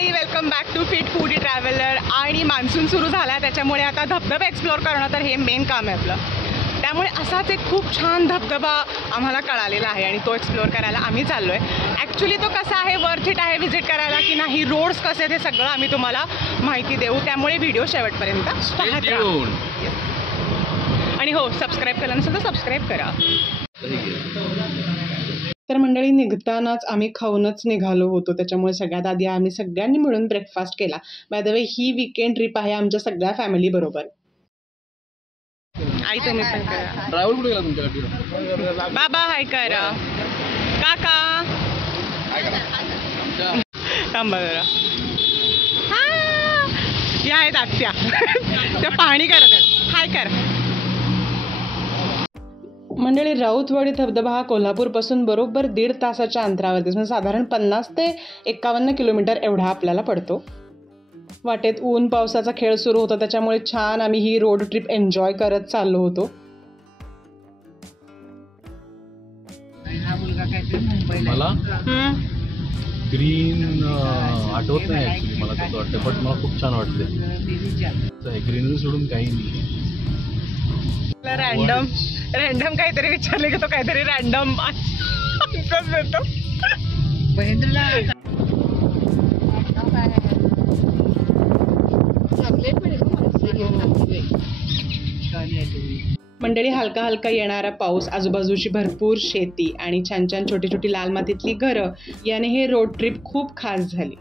मंडळी, welcome back to fit foodie traveller. आणि monsoon सुरू झाला, त्याच्यामुळे आता धबधबा एक्सप्लोअर करणं तर हे मेन काम आहे आपलं. त्यामुळे असाच एक खूप छान धबधबा आम्हाला कळालेला आहे आणि तो एक्सप्लोअर करायला आम्ही चाललो आहे. ॲक्च्युली तो कसा आहे, वर्थ इट आहे व्हिजिट करायला की नाही, रोड्स कसे आहेत, हे सगळं आम्ही तुम्हाला माहिती देऊ. त्यामुळे व्हिडिओ शेवटपर्यंत पाहत राहा. आणि हो, सबस्क्राईब केलं नसेल तर सबस्क्राईब करा. तर मंडळी, निघतानाच आम्ही खाऊनच निघालो होतो, त्याच्यामुळे सगळ्यात आधी आम्ही सगळ्यांनी मिळून ब्रेकफास्ट केला. By the way, he weekend trip आहे आमच्या सगळ्या फॅमिली बरोबर. आई तुम्ही पण करा. ड्रायव्हर कुठे गेला तुमच्याकडे? बाबा हाय करा. काका थांबा जरा. या आहेत आत्या. त्या पाणी करत आहेत. हाय करा. मंडळी, राऊतवाडी धबधबा हा कोल्हापूरपासून बरोबर 1.5 तासाच्या अंतरावरती, म्हणजे साधारण 50 ते 51 किलोमीटर एवढा आपल्याला पडतो. वाटेत ऊन पावसाचा खेळ सुरू होता, त्याच्यामुळे छान आम्ही ही रोड ट्रिप एन्जॉय करत चाललो होतो. मला ग्रीन आठवत नाही ऍक्च्युली, मला कसं वाटतं, बट मला खूप छान वाटते. ग्रीनरी सोडून काही नाही. रॅन्डम काहीतरी विचारले की तो काहीतरी रॅन्डम आन्सर देतो. मंडळी, हलका हलका येणारा पाऊस, आजूबाजूची भरपूर शेती आणि छान छान छोटी छोटी लाल मातीतली घरं, याने हे रोड ट्रिप खूप खास झाली.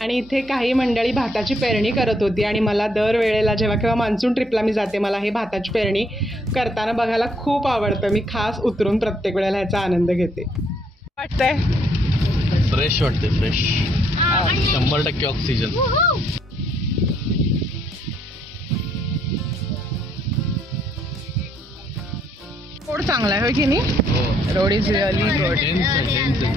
आणि इथे काही मंडळी भाताची पेरणी करत होती आणि मला दरवेळेला जेव्हा केव्हा मान्सून ट्रिपला मी जाते, मला हे भाताची पेरणी करताना बघायला खूप आवडतं. मी खास उतरून प्रत्येक वेळेला ह्याचा आनंद घेते. वाटतंय फ्रेश वाटते, फ्रेश. 100% ऑक्सिजन. रोड चांगला आहे, हो की नाही? Road is really good.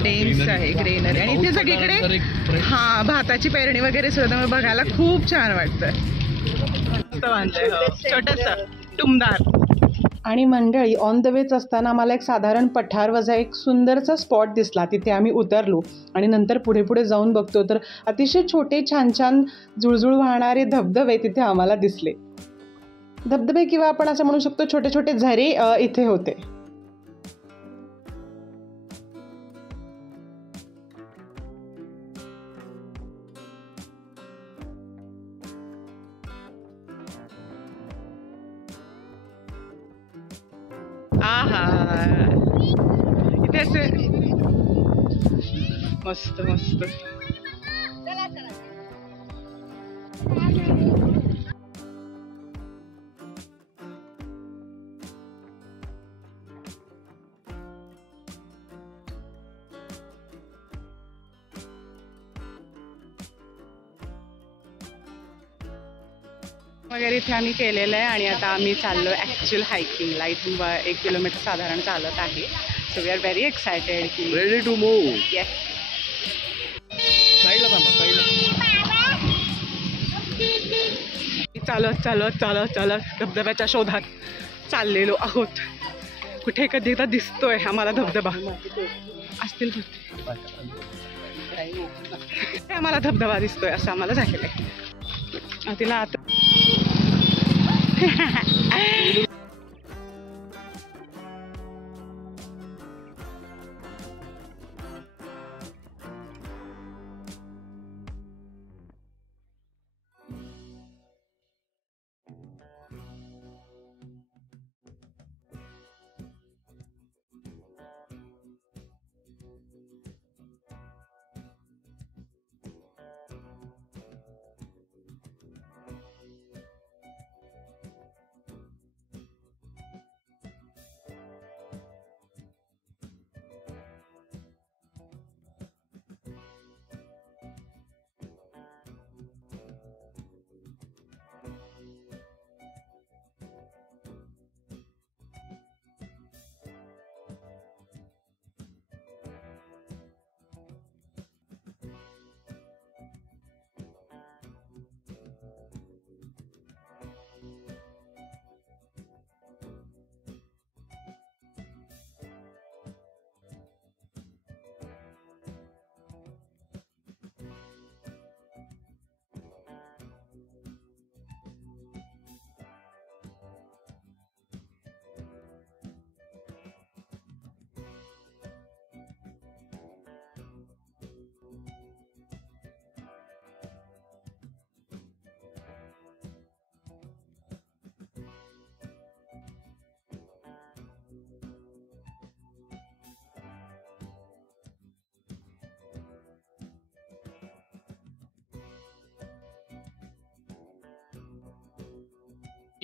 Dense आहे, ग्रीनरी, आणि इथे सगळीकडे हा भाताची पेरणी वगैरे सुद्धा बघायला खूप छान वाटतं. छोटंसं टुमदार. आणि मंडळी, ऑन द वेच असताना आम्हाला एक साधारण पठार वजा एक सुंदरचा स्पॉट दिसला. तिथे आम्ही उतरलो आणि नंतर पुढे पुढे जाऊन बघतो तर अतिशय छोटे छान छान जुळजुळ वाहणारे धबधबे तिथे आम्हाला दिसले. धबधबे किंवा आपण असं म्हणू शकतो छोटे छोटे झरे इथे होते. आहा, इथे असे मस्त मस्त. वगैरे इथे आम्ही केलेलं आहे आणि आता आम्ही चाललो ॲक्च्युअल हायकिंगला. इथून 1 किलोमीटर साधारण चालत आहे. So we are very excited की रेडी टू मूव्ह. येस. साईडला थांबा, साईडला. चालत चालत चालत चालत धबधब्याच्या शोधात चाललेलो आहोत. कुठे कधी एकदा दिसतोय आम्हाला धबधबा. असतील आम्हाला धबधबा दिसतोय असं आम्हाला झालेलं आहे. तिला आता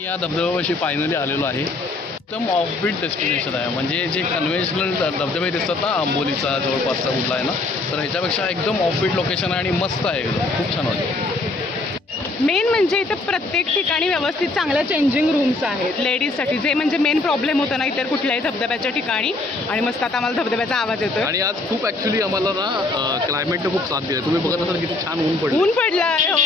या धबधब्यापाशी फायनली आलेलो आहे. एकदम ऑफबीट डेस्टिनेशन आहे. म्हणजे जे कन्व्हेन्शनल धबधबे दिसतात ना आंबोलीचा जवळपासचा कुठला आहे ना, तर ह्याच्यापेक्षा एकदम ऑफबीट लोकेशन आहे आणि मस्त आहे एकदम. खूप छान वाटतं. मेन म्हणजे इथं प्रत्येक ठिकाणी व्यवस्थित चांगल्या चेंजिंग रूम्स आहेत लेडीजसाठी, जे म्हणजे मेन प्रॉब्लेम होतं ना इतर कुठल्याही धबधब्याच्या ठिकाणी. आणि मस्त आता आम्हाला धबधब्याचा आवाज येतोय. आणि आज खूप ॲक्च्युली आम्हाला ना क्लायमेटनं खूप साथ दिली. तुम्ही बघत असाल किती छान ऊन पडलं. ऊन पडलाय हो.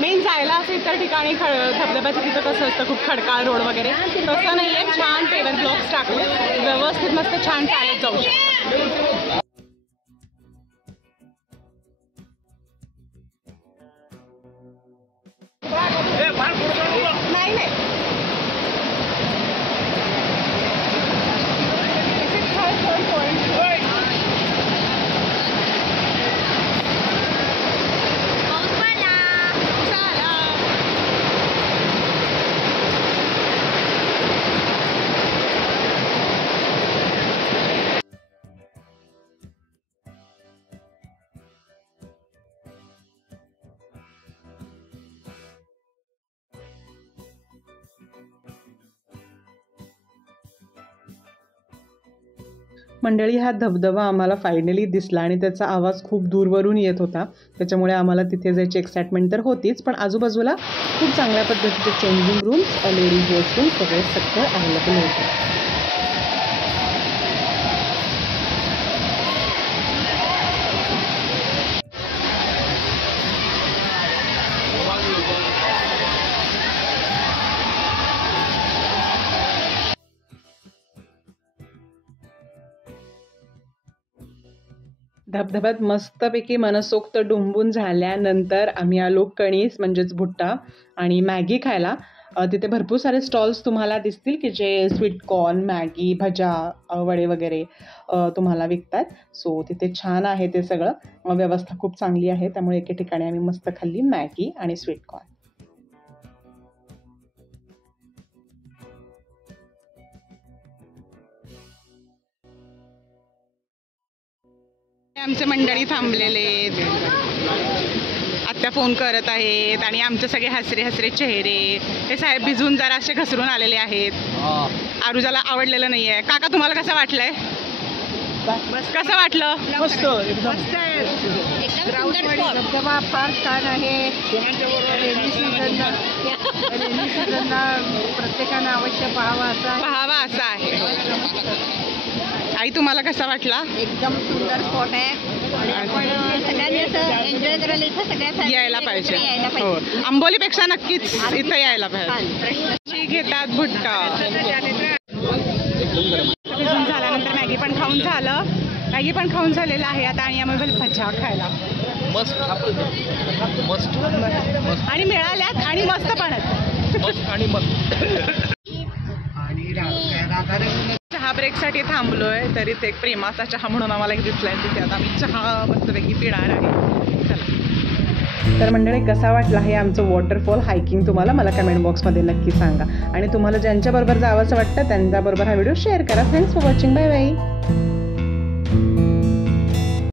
मेन जायला असं इतर ठिकाणी धबधब्याचं तिथं कसं असतं खूप खडकाळ रोड वगैरे, तसं नाही आहे. छान पेवर ब्लॉक्स टाकले व्यवस्थित मस्त छान चालत जाऊ शकतो. नाही नाही मंडळी, हा धबधबा आम्हाला फायनली दिसला आणि त्याचा आवाज खूप दूरवरून येत होता. त्याच्यामुळे आम्हाला तिथे जायची एक्साइटमेंट तर होतीच, पण आजूबाजूला खूप चांगल्या पद्धतीचे चेंजिंग रूम्स, लेडीज वॉशरूम सगळे अवेलेबल होते. धबधब्यात मस्तपैकी मनसोक्त डुंबून झाल्यानंतर आम्ही आलो कणीस म्हणजेच भुट्टा आणि मॅगी खायला. तिथे भरपूर सारे स्टॉल्स तुम्हाला दिसतील की जे स्वीट कॉर्न, मॅगी, भजा, वडे वगैरे तुम्हाला विकतात. सो तिथे छान आहे ते सगळं. व्यवस्था खूप चांगली आहे. त्यामुळे एके ठिकाणी आम्ही मस्त खाल्ली मॅगी आणि स्वीट कॉर्न. आमचे मंडळी थांबलेले, आत्या फोन करत आहेत आणि आमचे सगळे हसरे हसरे चेहरे. हे साहेब भिजून जरा असे घसरून आलेले आहेत. आरुजाला आवडलेलं नाही आहे. काका तुम्हाला कसं वाटलंय? कसं वाटलं? मस्त एकदम धबधबा फार छान आहे. रेनी सीझनला प्रत्येकानं अवश्य पाहावा असा आहे. आई तुम्हाला कसा वाटला? एकदम सुंदर स्पॉट आहे आणि आपण सगळ्यांनी असं एन्जॉय करायला इथं सगळ्या यायला पाहिजे. हो, आंबोलीपेक्षा नक्कीच इथं यायला पाहिजे. घेतात भुट्टा. भिजून झाल्यानंतर मॅगी पण खाऊन झालेलं आहे आता. आणि आम्ही भज्या खायला मस्त आणि मिळाल्यात आणि मस्त पण चहा ब्रेकसाठी थांबलोय. तरी ते एक प्रेमाचा चहा म्हणून आम्हाला एक दिसलाय तिथे. आता आम्ही चहा मस्तपैकी पिणार आहे. चला. तर मंडळी, कसा वाटला हे आमचं वॉटरफॉल हायकिंग तुम्हाला मला कमेंट बॉक्समध्ये नक्की सांगा. आणि तुम्हाला ज्यांच्याबरोबर जावंसं वाटतं त्यांच्याबरोबर हा व्हिडिओ शेअर करा. Thanks for watching. Bye bye.